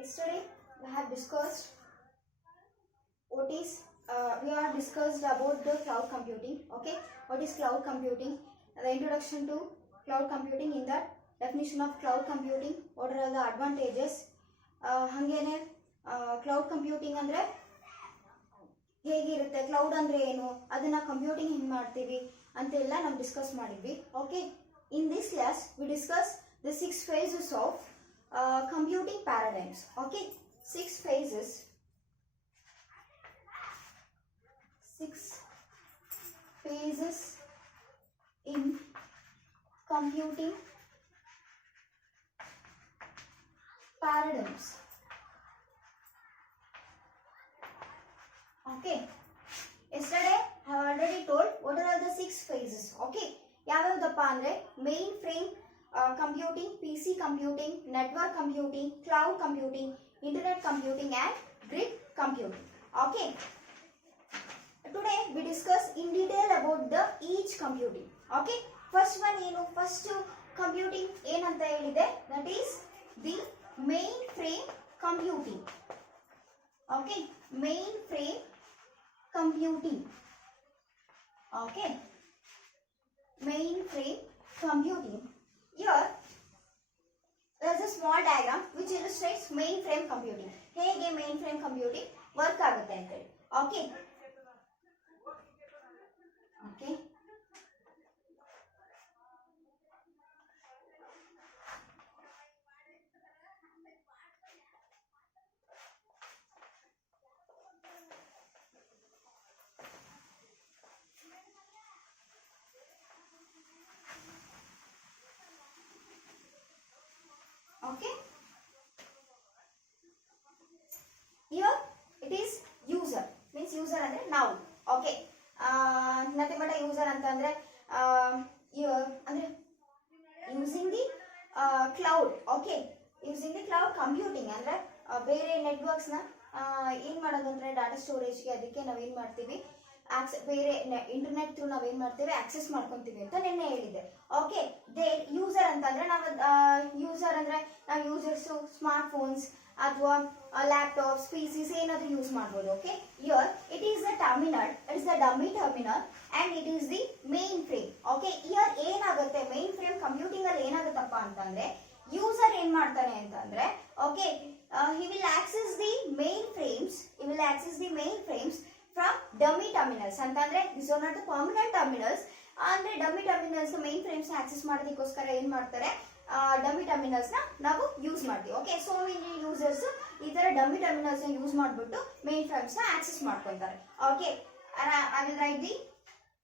Yesterday we have discussed we have discussed about the cloud computing. Okay, what is cloud computing? The introduction to cloud computing. In that definition of cloud computing, what are the advantages? ಹಂಗೇನೆ cloud computing ಅಂದರೆ ಹೇಗಿರುತ್ತೆ, ಕ್ಲೌಡ್ ಅಂದರೆ ಏನು, ಅದನ್ನ ಕಂಪ್ಯೂಟಿಂಗ್ ಹೆಂಗೆ ಮಾಡ್ತೀವಿ ಅಂತೆಲ್ಲ ನಾವು ಡಿಸ್ಕಸ್ ಮಾಡಿದ್ವಿ. Okay, in this class we discuss the 6 phases of computing paradigms. Okay, 6 phases in computing paradigms. Okay, yesterday I have already told what are the 6 phases. Okay, ಯಾವ್ಯಾವ್ದಪ್ಪ ಅಂದ್ರೆ main frame computing, PC computing, network computing, cloud computing, internet computing and grid computing. Okay, today we discuss in detail about the each computing. Okay, first one ಏನು, first computing ಏನಂತ ಹೇಳಿದೆ, that is the mainframe computing. Okay, mainframe computing. Okay, mainframe computing. Here there is a small diagram which illustrates mainframe computing. ಹೇಗೆ mainframe computing work ಆಗುತ್ತೆ ಅಂತ ಹೇಳಿ. Okay, okay, okay. Here it is user, means user ಅಂದ್ರೆ ನಾವು. Okay, nothing but a user ಅಂತಂದ್ರೆ ಅಂದ್ರೆ using the cloud. Okay, using the cloud computing ಅಂದ್ರೆ ಬೇರೆ ನೆಟ್ವರ್ಕ್ಸ್ ನ ಏನ್ ಮಾಡೋದು ಅಂದ್ರೆ ಡಾಟಾ ಸ್ಟೋರೇಜ್ಗೆ ಅದಕ್ಕೆ ನಾವೇನ್ ಮಾಡ್ತೀವಿ, ಬೇರೆ ಇಂಟರ್ನೆಟ್ ಥ್ರೂ ನಾವೇನ್ ಮಾಡ್ತೀವಿ, ಆಕ್ಸೆಸ್ ಮಾಡ್ಕೊಂತೀವಿ ಅಂತ ನಿನ್ನೆ ಹೇಳಿದೆ. ಓಕೆ, ಯೂಸರ್ ಅಂತಂದ್ರೆ ಯೂಸರ್ ಅಂದ್ರೆ ನಾವು ಯೂಸರ್ಸ್ ಸ್ಮಾರ್ಟ್ ಫೋನ್ಸ್ ಅಥವಾ ಲ್ಯಾಪ್ಟಾಪ್ಸ್, ಪಿಸಿಸ್ ಏನಾದ್ರೂ ಯೂಸ್ ಮಾಡ್ಬೋದು. Okay, year it is the terminal, it is the dummy terminal and it is the main frame. Okay, year ಏನಾಗುತ್ತೆ, ಮೇನ್ ಫ್ರೇಮ್ ಕಂಪ್ಯೂಟಿಂಗ್ ಅಲ್ಲಿ ಏನಾಗುತ್ತಪ್ಪ ಅಂತಂದ್ರೆ ಯೂಸರ್ ಏನ್ ಮಾಡ್ತಾನೆ ಅಂತಂದ್ರೆ, okay, he will access the mainframes from dummy terminals. ಅಂತಂದ್ರೆ these are not the permanent terminals. ಅಂದ್ರೆ dummy terminals main frames access ಮಾಡೋದಕ್ಕೋಸ್ಕರ ಏನ್ ಮಾಡ್ತಾರೆ, ಡಮ್ಮಿ ಟರ್ಮಿನಲ್ಸ್ ನ ನಾವು ಯೂಸ್ ಮಾಡ್ತೀವಿ. ಓಕೆ, ಸೋ ಮೆನಿ ಯೂಸರ್ಸ್ ಈ ತರ ಡಮ್ಮಿ ಟರ್ಮಿನಲ್ಸ್ ನ ಯೂಸ್ ಮಾಡ್ಬಿಟ್ಟು ಮೇನ್ ಫ್ರೇಮ್ಸ್ ನ ಆಕ್ಸೆಸ್ ಮಾಡ್ಕೊಂತಾರೆ. Okay, I will write the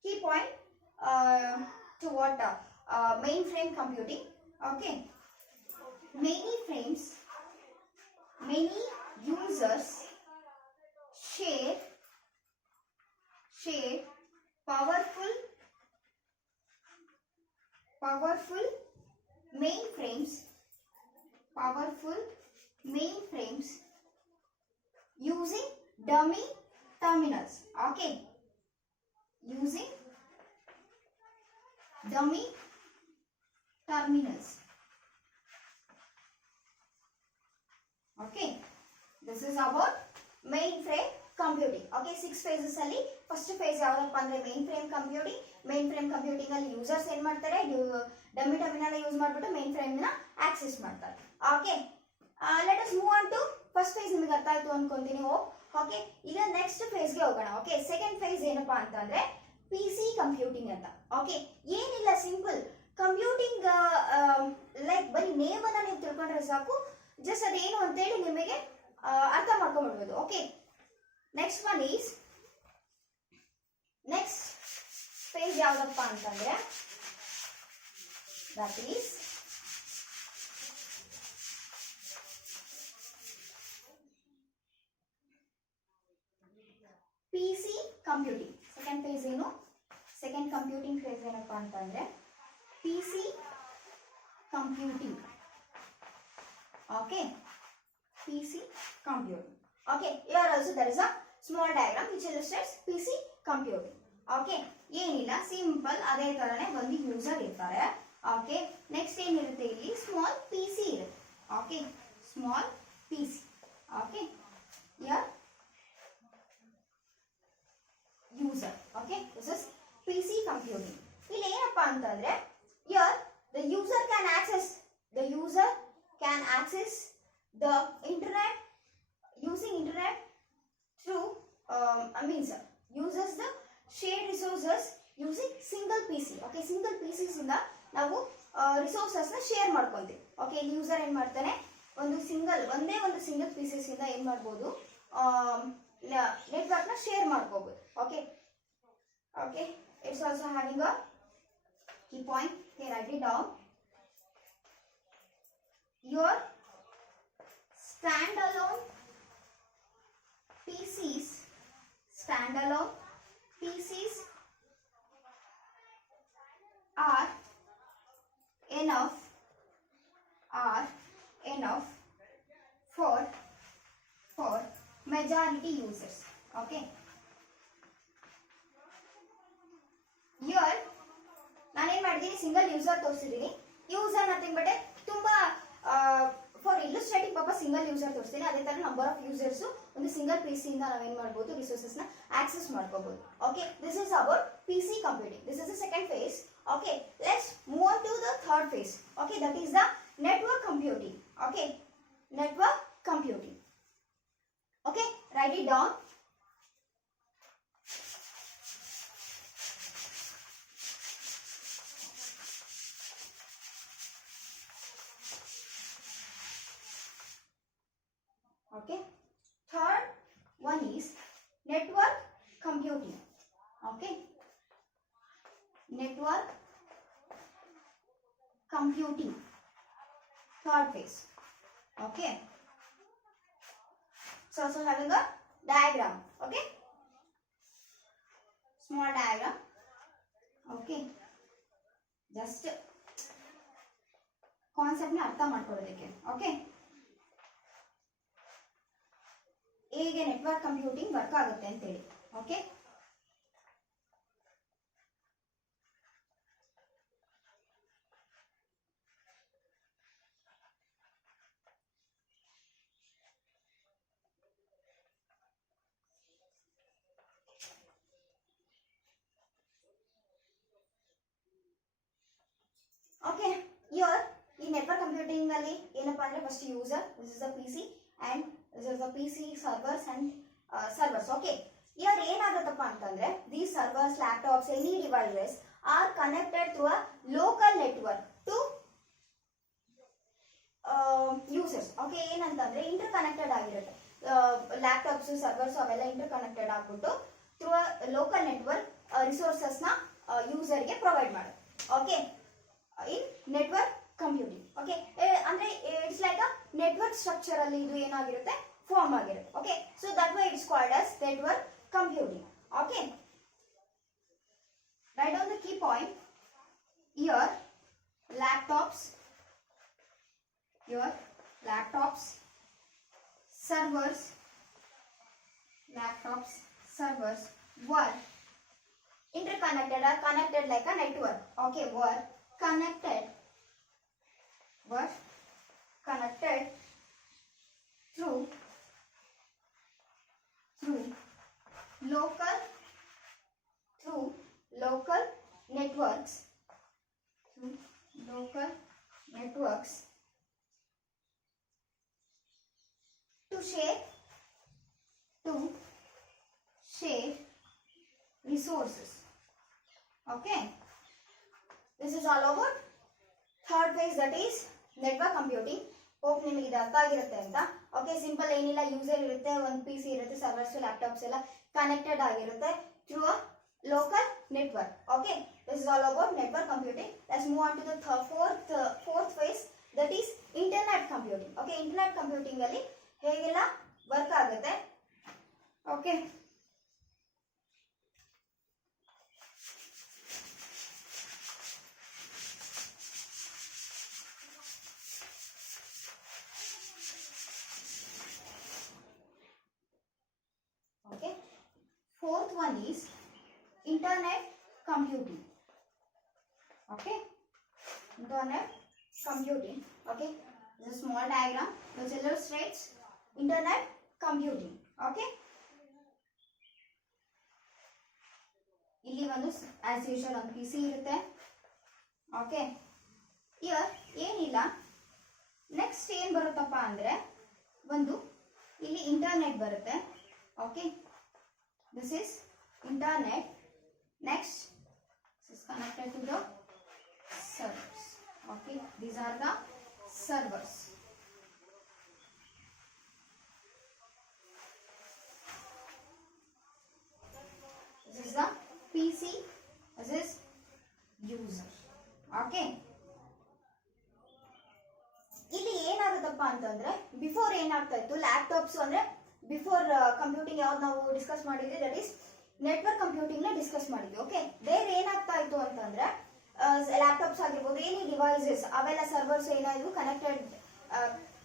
key point to what main frame computing. Okay, many frames, many users share powerful mainframes using dummy terminals. Okay, using dummy terminals. Okay, this is about mainframe computing. Okay, 6 phases ಅಲ್ಲಿ first phase ಯಾವ್ದಪ್ಪ ಅಂದ್ರೆ mainframe computing. mainframe computing ಅಲ್ಲಿ users ಏನ್ ಮಾಡ್ತಾರೆ, dummy terminal use ಮಾಡ್ಬಿಟ್ಟು mainframe ನ access ಮಾಡ್ತಾರೆ. Okay, let us move on to first phase. ನಿಮಗೆ ಅರ್ಥ ಆಯ್ತು ಅನ್ಕೊಂತೀನಿ. ಓಕೆ, ಈಗ ನೆಕ್ಸ್ಟ್ ಫೇಸ್ ಗೆ ಹೋಗೋಣ. ಓಕೆ, ಸೆಕೆಂಡ್ ಫೇಸ್ ಏನಪ್ಪಾ ಅಂತಂದ್ರೆ ಪಿಸಿ ಕಂಪ್ಯೂಟಿಂಗ್ ಅಂತ. ಓಕೆ, ಏನಿಲ್ಲ, ಸಿಂಪಲ್ ಕಂಪ್ಯೂಟಿಂಗ್ ಲೈಕ್ ಬರೀ ನೇಮ್ ಅನ್ನ ನೀವು ತಿಳ್ಕೊಂಡ್ರೆ ಸಾಕು, ಜಸ್ಟ್ ಅದೇನು ಅಂತೇಳಿ ನಿಮಗೆ ಅರ್ಥ ಮಾಡ್ಕೊಂಡ್ಬಿಡ್ಬೋದು. Okay, next one is, next phase ಯಾವ್ದಪ್ಪ ಅಂತಂದ್ರೆ that is PC computing. Second phase ಏನು, ಸೆಕೆಂಡ್ ಕಂಪ್ಯೂಟಿಂಗ್ ಫೇಸ್ ಏನಪ್ಪ ಅಂತಂದ್ರೆ PC computing. Okay, PC computing. Okay, here also there is a small diagram which illustrates PC computing. Okay, ಏನಿಲ್ಲ, ಸಿಂಪಲ್ ಅದೇ ತರನೇ ಒಂದು ಯೂಸರ್ ಇರ್ತಾರೆ. ಓಕೆ, ನೆಕ್ಸ್ಟ್ ಏನಿರುತ್ತೆ, ಇಲ್ಲಿ ಸ್ಮಾಲ್ PC ಇರುತ್ತೆ. Okay, small PC. Okay, here user. Okay, this is PC computing. ಇಲ್ಲಿ ಏನಪ್ಪಾ ಅಂತಂದ್ರೆ here the user can access the internet using internet through means uses the shared resources using single PC. Okay, single PCs ಇಂದ ನಾವು ರಿಸೋರ್ಸಸ್ ನ ಶೇರ್ ಮಾಡ್ಕೊಂತೀವಿ. ಓಕೆ, ಇಲ್ಲಿ ಯೂಸರ್ ಏನ್ ಮಾಡ್ತಾನೆ, ಒಂದೇ ಒಂದು ಸಿಂಗಲ್ ಪೀಸಸ್ ಇಂದ ಏನ್ ಮಾಡ್ಬೋದು, ನೆಟ್ವರ್ಕ್ ನ ಶೇರ್ ಮಾಡ್ಕೋಬಹುದು. Okay okay, it's also having a key point. Here write it down. Your standalone PCs are enough for majority users. Okay, here ನಾನೇನ್ ಮಾಡಿದ್ದೀನಿ, ಸಿಂಗಲ್ ಯೂಸರ್ ತೋರಿಸಿದ್ದೀನಿ. ಯೂಸರ್ ನಥಿಂಗ್ ಬಟ್ ತುಂಬಾ for illustrative purpose single user ತೋರಿಸ್ತೀನಿ. ಅದೇ ತರ number of users ಒಂದು single PC ಇಂದ ನಾವೇನ್ ಮಾಡಬಹುದು, ರಿಸೋರ್ಸಸ್ ನ ಆಕ್ಸೆಸ್ ಮಾಡ್ಕೋಬಹುದು. Okay, this is about PC computing. This is the second phase. Okay, let's move on to the third phase. Okay, that is the network computing. Okay, network computing. Okay, write it down. Okay, third one is network computing. Okay, network computing, third phase. Okay, it's also having a diagram. Okay, small diagram. Okay, just concept na artha ಮಾಡ್ಕೊಳ್ಳೋದಕ್ಕೆ. Okay, ಹೇಗೆ network computing work ಆಗುತ್ತೆ ಅಂತ ಹೇಳಿ. Okay, okay, here ಈ network computing ಅಲ್ಲಿ ಏನಪ್ಪಾ ಅಂದ್ರೆ first user, this is the PC and this is the PC servers and servers. Okay, here ಏನಾಗುತ್ತಪ್ಪ ಅಂತಂದ್ರೆ these servers, laptops, any devices are connected through a local network to users. Okay, ಏನಂತಂದ್ರೆ inter connected ಆಗಿರುತ್ತೆ. Laptops, servers ಅವೆಲ್ಲ inter connected ಆಗ್ಬಿಟ್ಟು through a local network resources ನ ಯೂಸರ್ ಗೆ ಪ್ರೊವೈಡ್ ಮಾಡುತ್ತೆ. ಓಕೆ, ಇನ್ network computing. Okay, ಅಂದ್ರೆ it's like a network structure ಅಲ್ಲಿ ಇದು ಏನಾಗಿರುತ್ತೆ, ಫಾರ್ಮ್ ಆಗಿರುತ್ತೆ. Okay, so that why it's called as network computing. Okay, write down the key point. Here laptops, servers were interconnected or connected like a network. Okay, were connected through local networks to share resources. Okay, this is all about third phase, that is network computing. Hope ನಿಮಗೆ ಇದು ಅರ್ಥ ಆಗಿರುತ್ತೆ ಅಂತ. Okay, simple ಏನಿಲ್ಲ, ಯೂಸರ್ ಇರುತ್ತೆ, ಒಂದು PC ಇರುತ್ತೆ, servers, laptops ಎಲ್ಲ ಕನೆಕ್ಟೆಡ್ ಆಗಿರುತ್ತೆ through a local network. Okay, this is all about network computing. Let's move on to the fourth phase, that is internet computing. Okay, internet computing ಅಲ್ಲಿ ಹೇಗೆಲ್ಲ work ಆಗುತ್ತೆ. Okay, fourth one is internet computing. Okay, internet computing. Okay, this is a small diagram which illustrates internet computing. Okay, ಇಲ್ಲಿ ಒಂದು as usual ಒಂದು PC ಇರುತ್ತೆ. Okay, year ಏನಿಲ್ಲ. ನೆಕ್ಸ್ಟ್ ಏನು ಬರುತ್ತಪ್ಪ ಅಂದರೆ ಒಂದು ಇಲ್ಲಿ ಇಂಟರ್ನೆಟ್ ಬರುತ್ತೆ. Okay, this is internet. Next this is connected to the servers. Okay, these are the servers. This is the PC, this is user. Okay, ಇಲ್ಲಿ ಏನಾಗುತ್ತಪ್ಪ ಅಂತಂದ್ರೆ ಬಿಫೋರ್ ಏನಾಗ್ತಾ ಇತ್ತು, ಲ್ಯಾಪ್ಟಾಪ್ಸ್ ಅಂದ್ರೆ ಬಿಫೋರ್ ಕಂಪ್ಯೂಟಿಂಗ್ ಯಾವ್ದು ನಾವು ಡಿಸ್ಕಸ್ ಮಾಡಿದ್ವಿ, ದಟ್ ಈಸ್ ನೆಟ್ವರ್ಕ್ ಕಂಪ್ಯೂಟಿಂಗ್ ನ ಡಿಸ್ಕಸ್ ಮಾಡಿದ್ವಿ. ಓಕೆ, ಬೇರೆ ಏನಾಗ್ತಾ ಇತ್ತು ಅಂತಂದ್ರೆ ಲ್ಯಾಪ್ಟಾಪ್ಸ್ ಆಗಿರ್ಬೋದು, ಎನಿ ಡಿವೈಸಸ್ ಅವೆಲ್ಲ ಸರ್ವರ್ಸ್ ಏನಾದ್ರು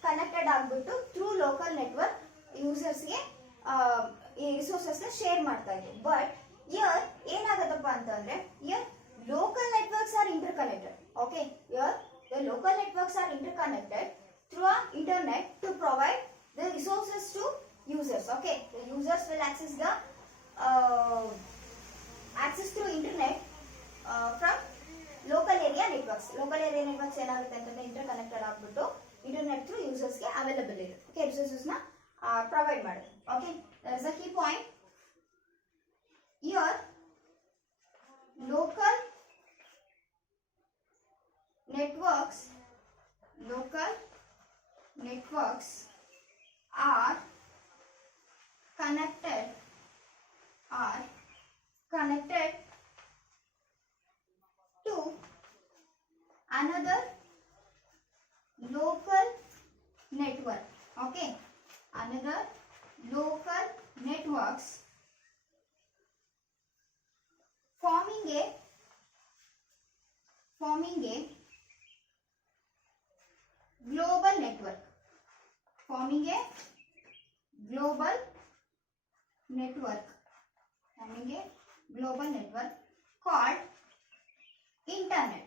ಕನೆಕ್ಟೆಡ್ ಆಗ್ಬಿಟ್ಟು ಥ್ರೂ ಲೋಕಲ್ ನೆಟ್ವರ್ಕ್ ಯೂಸರ್ಸ್ಗೆ ಈ ರಿಸೋರ್ಸಸ್ ನ ಶೇರ್ ಮಾಡ್ತಾ ಇದ್ರು. ಬಟ್ ಇಯರ್ ಏನಾಗತ್ತಪ್ಪ ಅಂತಂದ್ರೆ year local networks are interconnected. Okay, here the local networks are interconnected through a internet to provide the resources to users. Okay, the users will access the access through internet from local area networks. Local area networks ಏನಾಗುತ್ತೆ ಅಂತಂದ್ರೆ interconnected ಆಗ್ಬಿಟ್ಟು internet through users ಗೆ available ಇರುತ್ತೆ. Okay, resources ನ provide ಮಾಡುತ್ತೆ. Okay, that is a key point. Here local networks are connected to another local network. Okay, another local networks forming a global network, forming a global network called internet.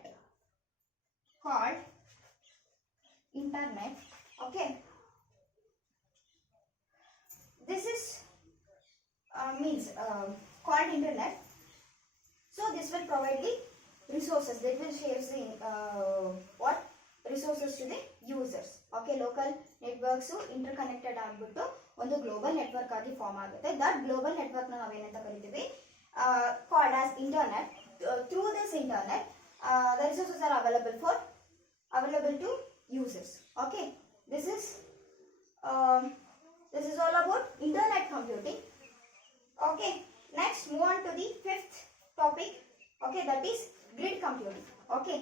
Okay, this is means called internet. So this will provide the resources, that will share the what resources to the users. Okay, local networks interconnected ಆಗ್ಬಿಟ್ಟು ಒಂದು global network ಆಗಿ ಫಾರ್ಮ್ ಆಗುತ್ತೆ. That global network ನ ನಾವೇನಂತ ಕರಿತೀವಿ, called as internet. Through this internet the resources are available to users. Okay, this is all about internet computing. Okay, next move on to the fifth topic. Okay, that is grid computing. Okay,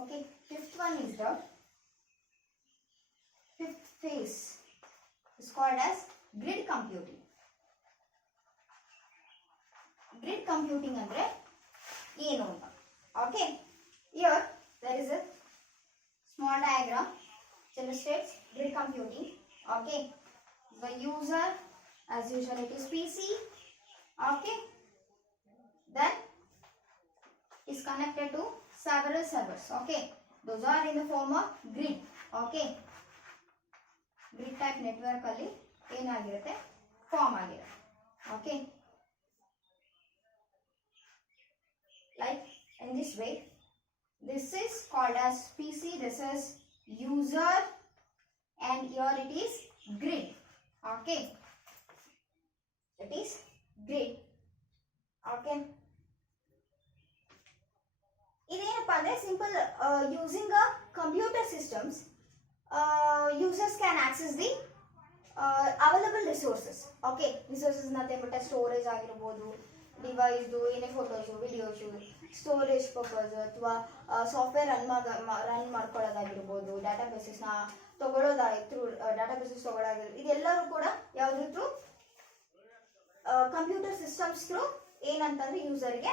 okay, fifth one is the fifth phase is called as grid computing. Grid computing andre ಏನು ಅಂತ. Okay, here there is a small diagram which illustrates grid computing. Okay, the user as usual it is PC. Okay, then is connected to several servers. Okay, those are in the form of grid. Okay, grid type network ಅಲ್ಲಿ ಏನಾಗಿರುತ್ತೆ, ಫಾರ್ಮ್ ಆಗಿರುತ್ತೆ. Okay, like in this way, this is called as PC, this is user, and here it is grid. Okay, it is grid. Okay, ಇದೇನಪ್ಪ ಅಂದ್ರೆ simple, using a computer systems users can access the available resources. Okay, resources nothing but storage ಆಗಿರಬಹುದು, ಡಿವೈಸ್ದು ಏನೇ photos videos storage purpose ಅಥವಾ software run ಮಾಡ್ಕೊಳ್ಳೋದಾಗಿರ್ಬೋದು, ಡಾಟಾಬೇಸಸ್ನ ತಗೊಳ್ಳೋದಾಯ್ತು, ಡಾಟಾಬೇಸಸ್ ತಗೊಳ್ಳೋದಾಗಿರ್ಬೋದು, ಇದೆಲ್ಲರೂ ಕೂಡ ಯಾವ್ದು ಥ್ರೂ ಕಂಪ್ಯೂಟರ್ ಸಿಸ್ಟಮ್ಸ್ ಥ್ರೂ ಏನಂತಂದ್ರೆ ಯೂಸರ್ಗೆ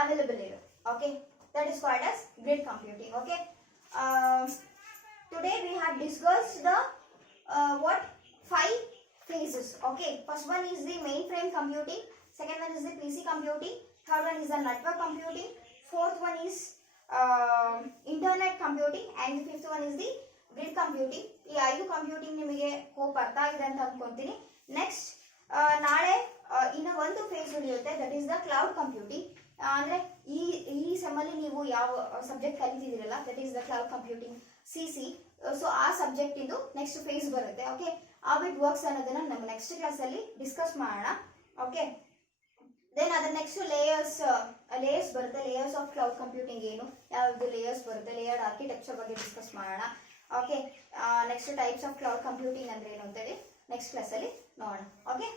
ಅವೈಲೇಬಲ್ ಇರುತ್ತೆ. Okay, that is called as grid computing. Okay, today we have discussed the what 5 phases. Okay, first one is the mainframe computing, second one is the PC computing, third one is the network computing, fourth one is internet computing, and the fifth one is the grid computing. ಈ 5 ಕಂಪ್ಯೂಟಿಂಗ್ ನಿಮಗೆ ಹೋಪ್ ಅರ್ಥ ಆಗಿದೆ ಅಂತ ಅನ್ಕೊಂತೀನಿ. ನೆಕ್ಸ್ಟ್ ನಾಳೆ ಇನ್ನು ಒಂದು phase ಉಳಿಯುತ್ತೆ, that is the cloud computing. ಅಂದ್ರೆ ಈ ಸೆಮ್ಮಲ್ಲಿ ನೀವು ಯಾವ ಸಬ್ಜೆಕ್ಟ್ ಕಲಿತಿದ್ದೀರಲ್ಲ, that is the cloud computing CC. So ಆ ಸಬ್ಜೆಕ್ಟ್ ಇಂದು ನೆಕ್ಸ್ಟ್ ಫೇಸ್ ಬರುತ್ತೆ. ಓಕೆ, ಆ ಬಿಟ್ ವರ್ಕ್ಸ್ ಅನ್ನೋದನ್ನ ನಮ್ಮ ನೆಕ್ಸ್ಟ್ ಕ್ಲಾಸ್ ಅಲ್ಲಿ ಡಿಸ್ಕಸ್ ಮಾಡೋಣ. ಓಕೆ, ದೆನ್ ಅದರ ನೆಕ್ಸ್ಟ್ ಲೇಯರ್ಸ್ ಬರುತ್ತೆ. ಲೇಯರ್ಸ್ ಆಫ್ ಕ್ಲೌಡ್ ಕಂಪ್ಯೂಟಿಂಗ್ ಏನು, ಯಾವ್ದು ಲೇಯರ್ಸ್ ಬರುತ್ತೆ, ಲೇಯರ್ಡ್ ಆರ್ಕಿಟೆಕ್ಚರ್ ಬಗ್ಗೆ ಡಿಸ್ಕಸ್ ಮಾಡೋಣ. Okay, next types of cloud computing ಅಂದ್ರೆ ಏನು ಅಂತೇಳಿ ನೆಕ್ಸ್ಟ್ ಕ್ಲಾಸ್ ಅಲ್ಲಿ ನೋಡೋಣ. ಓಕೆ.